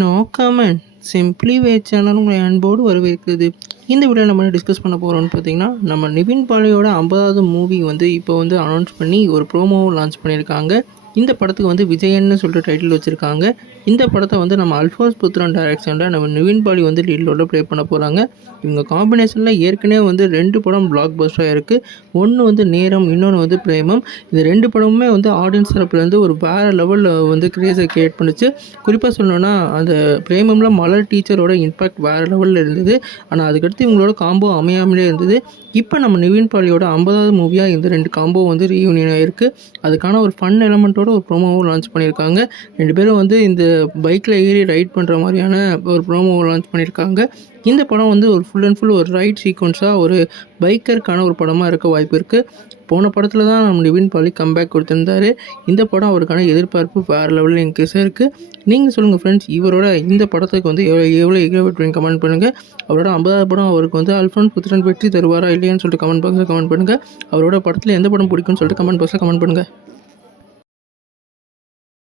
No comment. Simply way channel உங்களை அன்போடு வரவேற்கிறது. இந்த வீடியோ நம்ம டிஸ்கஸ் பண்ண போகிறோம்னு பார்த்தீங்கன்னா, நம்ம நிவின் பாலியோட 50வது மூவி வந்து இப்போ வந்து அனௌன்ஸ் பண்ணி ஒரு ப்ரோமோவும் லான்ச் பண்ணியிருக்காங்க. இந்த படத்துக்கு வந்து விஜயன்னு சொல்லிட்டு டைட்டில் வச்சுருக்காங்க. இந்த படத்தை வந்து நம்ம அல்ஃபோன்ஸ் புத்ரன் டைரக்ஷனில் நம்ம நிவின் பாலி வந்து லீட் ரோலில் ப்ளே பண்ண போகிறாங்க. இவங்க காம்பினேஷனில் ஏற்கனவே வந்து 2 படம் பிளாக் பஸ்டராக இருக்குது. ஒன்று வந்து நேரம், இன்னொன்று வந்து பிரேமம். இந்த 2 படமுமே வந்து ஆடியன்ஸ் தரப்புலேருந்து ஒரு வேறு லெவலில் வந்து கிரேஸை கிரியேட் பண்ணுச்சு. குறிப்பாக சொல்லணும்னா அந்த பிரேமமில் மலர் டீச்சரோட இம்பேக்ட் வேறு லெவலில் இருந்தது. ஆனால் அதுக்கடுத்து இவங்களோட காம்போ அமையாமலே இருந்தது. இப்போ நம்ம நிவின் பாலியோட 50வது மூவியாக இந்த 2 காம்போ வந்து ரீயூனியன் ஆகிருக்கு. அதுக்கான ஒரு ஃபன் எலமெண்ட்டோட ஒரு ப்ரோமோவும் லான்ச் பண்ணியிருக்காங்க. 2 பேரும் வந்து இந்த பைக்கில் ஏறி ரைட் பண்ணுற மாதிரியான ஒரு ப்ரோமோவை லான்ச் பண்ணியிருக்காங்க. இந்த படம் வந்து ஒரு ஃபுல் அண்ட் ஃபுல் ஒரு ரைட் சீக்வன்ஸாக ஒரு பைக்கருக்கான ஒரு படமாக இருக்க வாய்ப்பு இருக்குது. போன படத்தில் தான் நம்ம நிவின் பாலி கம்பேக் கொடுத்துருந்தாரு. இந்த படம் அவருக்கான எதிர்பார்ப்பு வேறு லெவலில் இன்க்ரீஸாக இருக்குது. நீங்கள் சொல்லுங்கள் ஃப்ரெண்ட்ஸ், இவரோட இந்த படத்துக்கு வந்து எவ்வளோ எக்ஸைட் கமெண்ட் பண்ணுங்கள். அவரோட 50வது படம் அவருக்கு வந்து அல்ஃபோன்ஸ் புத்ரன் வெற்றி தருவாரா இல்லையான்னு சொல்லிட்டு கமெண்ட் பாக்ஸில் கமெண்ட் பண்ணுங்கள். அவரோட படத்தில் எந்த படம் பிடிக்கும்னு சொல்லிட்டு கமெண்ட் பாக்ஸில் கமெண்ட் பண்ணுங்கள்.